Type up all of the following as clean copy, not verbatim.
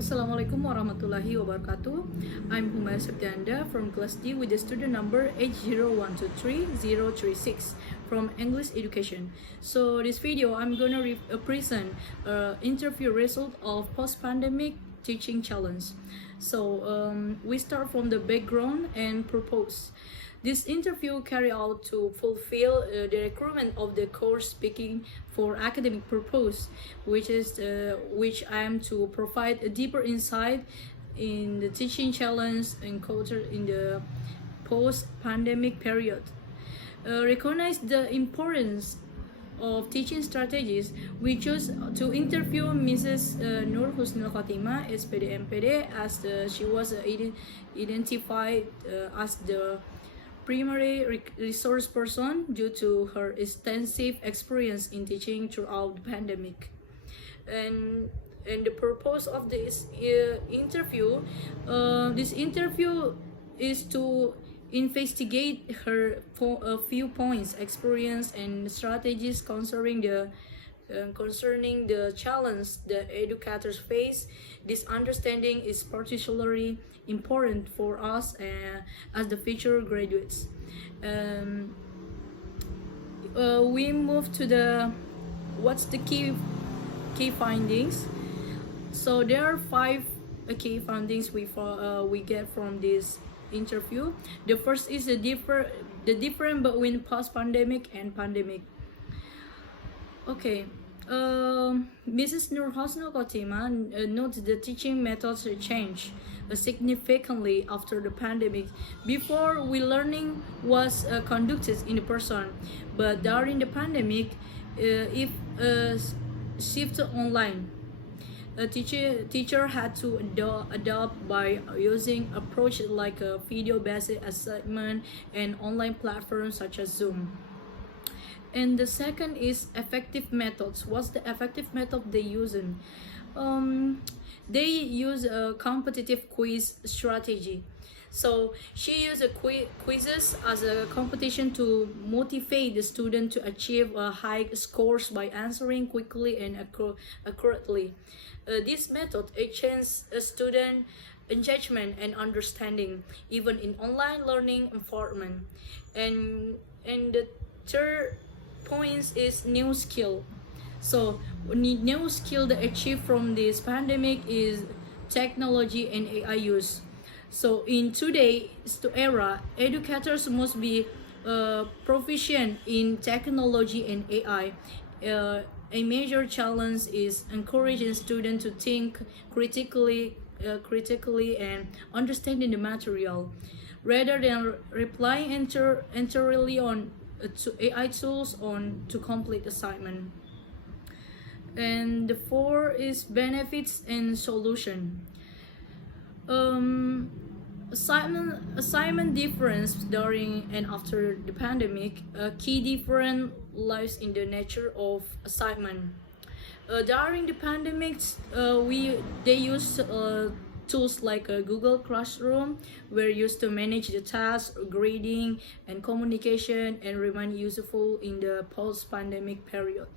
Assalamualaikum warahmatullahi wabarakatuh. I'm Humayra Septianda from class D with the student number H0123-036 from English Education. So this video I'm gonna present interview result of post-pandemic teaching challenge. So we start from the background and purpose. This interview carried out to fulfill the requirement of the course speaking for academic purpose, which I am to provide a deeper insight in the teaching challenge and culture in the post-pandemic period. Recognize the importance of teaching strategies. We chose to interview Mrs. Nur Husnul Khatimah, SPD MPD, as she was identified as the primary resource person due to her extensive experience in teaching throughout the pandemic. And the purpose of this interview is to investigate her a few points, experience, and strategies concerning the challenge the educators face. This understanding is particularly important for us as the future graduates. We move to the what's the key findings. So there are five key findings we get from this interview. The first is the difference between post-pandemic and pandemic. Okay. Mrs. Nur Husnul Khatimah notes the teaching methods change significantly after the pandemic. Before, learning was conducted in person, but during the pandemic, if shifted online. A teacher had to adapt by using approaches like a video-based assignment and online platforms such as Zoom. And the second is effective methods. What's the effective method they using? They use a competitive quiz strategy. So she used quizzes as a competition to motivate the student to achieve high scores by answering quickly and accurately. This method enhances a student engagement and understanding even in online learning environment. And the third point is new skill. So new skill that achieved from this pandemic is technology and AI use. So in today's era, educators must be proficient in technology and AI. A major challenge is encouraging students to think critically and understanding the material, rather than relying entirely on to AI tools to complete assignment. And the fourth is benefits and solution. Assignment difference during and after the pandemic. A key difference lies in the nature of assignment. During the pandemic, they used tools like Google Classroom were used to manage the tasks, grading, and communication, and remain useful in the post-pandemic period.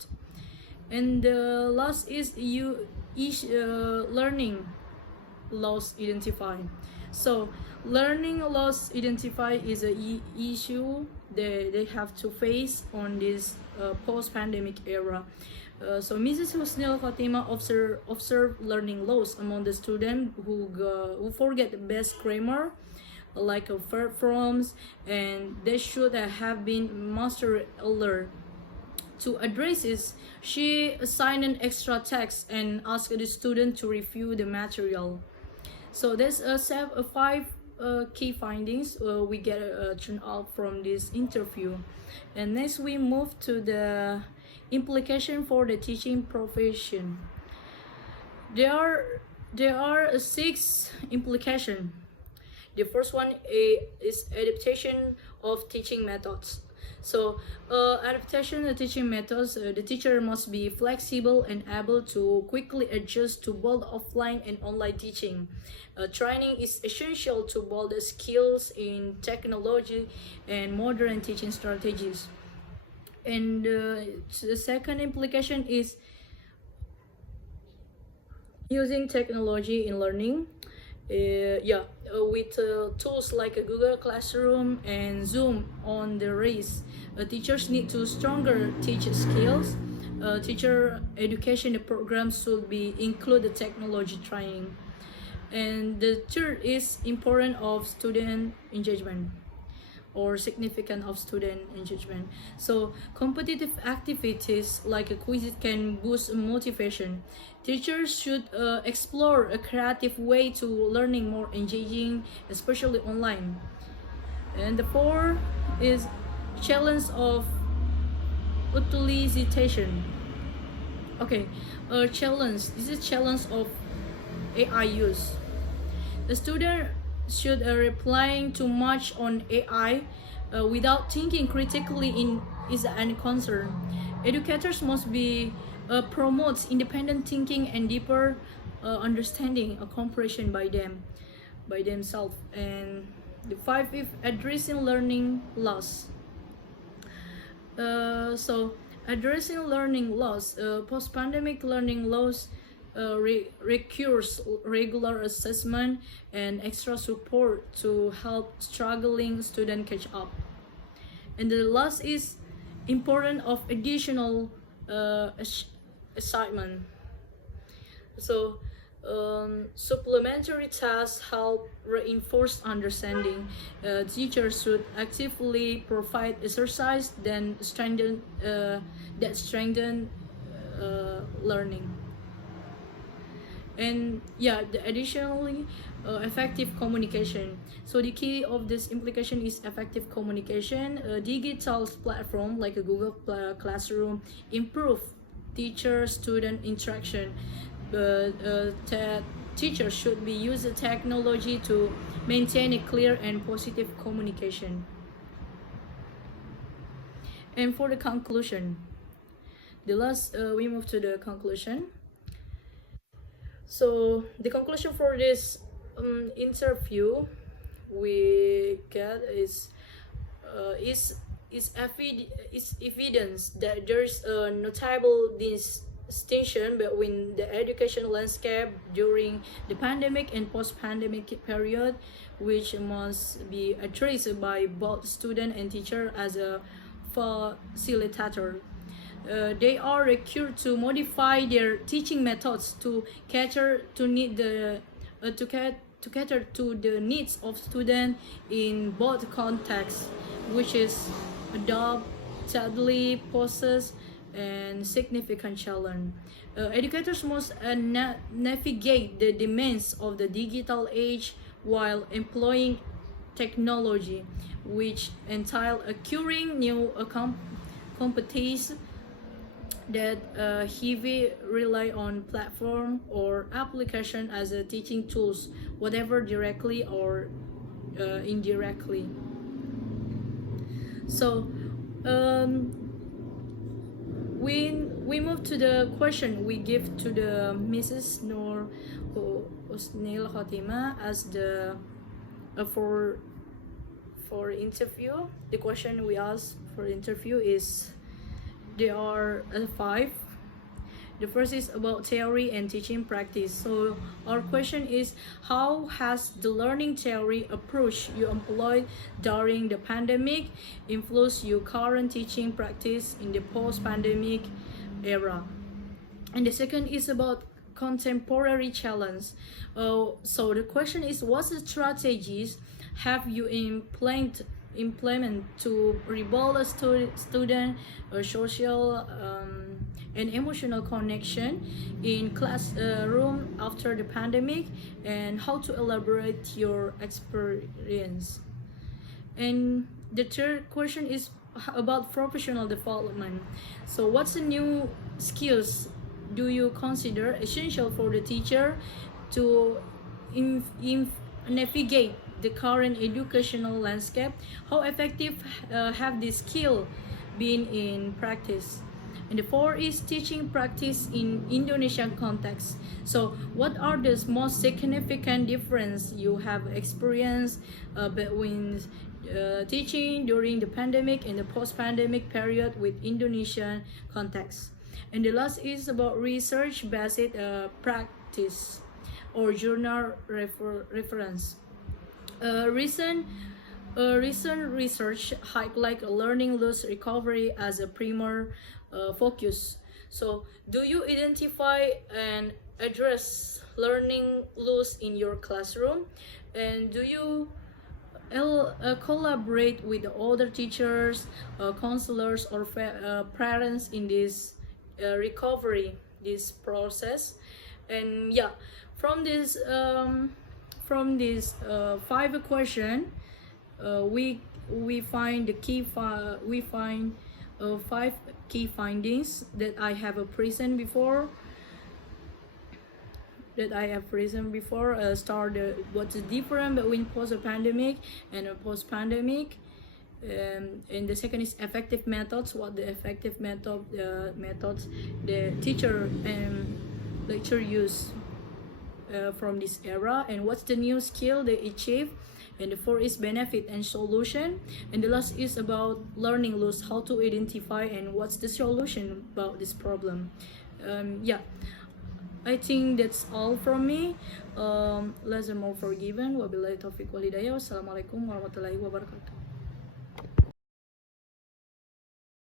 And the last is learning loss identified. So learning loss identified is a issue they have to face on this post-pandemic era. So Mrs. Husnul Khatimah observed learning loss among the students who forget the best grammar, like verb forms, and they should have been mastered earlier. To address this, she assigned an extra text and asked the student to review the material. So there's five key findings we get turned out from this interview. And next we move to the implication for the teaching profession. There are 6 implications. The first one is adaptation of teaching methods. So adaptation of teaching methods, the teacher must be flexible and able to quickly adjust to both offline and online teaching. Training is essential to build the skills in technology and modern teaching strategies. And the second implication is Using technology in learning, with tools like a Google Classroom and Zoom on the race, teachers need to stronger teach skills. Teacher education programs should be include the technology training. And the third is important of student engagement or significant of student engagement. So competitive activities like a quiz can boost motivation. Teachers should explore a creative way to learning more engaging, especially online. And the fourth is challenge of utilization. Okay, a challenge. This is challenge of AI use. The student should relying too much on AI without thinking critically in is any concern. Educators must be promote independent thinking and deeper understanding, a comprehension by themselves. And the five is addressing learning loss. So addressing learning loss, post-pandemic learning loss requires regular assessment and extra support to help struggling students catch up. And the last is important of additional assignment. So supplementary tasks help reinforce understanding. Teachers should actively provide exercise that strengthen learning. And additionally, effective communication. So the key of this implication is effective communication. A digital platform like a Google Classroom improve teacher-student interaction, but teachers should be using technology to maintain a clear and positive communication. And for the conclusion, we move to the conclusion. So the conclusion for this interview we get is evidence that there's a notable distinction between the education landscape during the pandemic and post-pandemic period, which must be addressed by both student and teacher as a facilitator. They are required to modify their teaching methods to cater to the needs of students in both contexts, which is undoubtedly poses and significant challenge. Educators must navigate the demands of the digital age while employing technology, which entail acquiring new competencies that heavy rely on platform or application as a teaching tools, whatever directly or indirectly. So we move to the question we give to the Mrs. Noor Usnil Khotima as the for interview. The question we ask for interview is, there are five. The first is about theory and teaching practice. So our question is, how has the learning theory approach you employed during the pandemic influenced your current teaching practice in the post-pandemic era? And the second is about contemporary challenge. So the question is, what strategies have you implement to rebuild a student social and emotional connection in classroom after the pandemic, and how to elaborate your experience? And the third question is about professional development. So what's the new skills do you consider essential for the teacher to navigate the current educational landscape? How effective have this skill been in practice? And the fourth is teaching practice in Indonesian context. So what are the most significant difference you have experienced between teaching during the pandemic and the post-pandemic period with Indonesian context? And the last is about research-based practice or journal reference. Uh, recent recent research highlight learning loss recovery as a primary focus. So, do you identify and address learning loss in your classroom? And do you collaborate with the other teachers, counselors, or parents in this recovery, this process? And yeah, from this five question, we find the we find five key findings that I have present before. Start what's different between post-pandemic and post-pandemic. And the second is effective methods. What the effective methods the teacher and lecturer use from this era, and what's the new skill they achieve. And the fourth is benefit and solution, and the last is about learning loss, how to identify and what's the solution about this problem. Yeah, I think that's all from me. Less and more forgiven. Wabillahi taufiq walhidayah. Wassalamualaikum warahmatullahi wabarakatuh.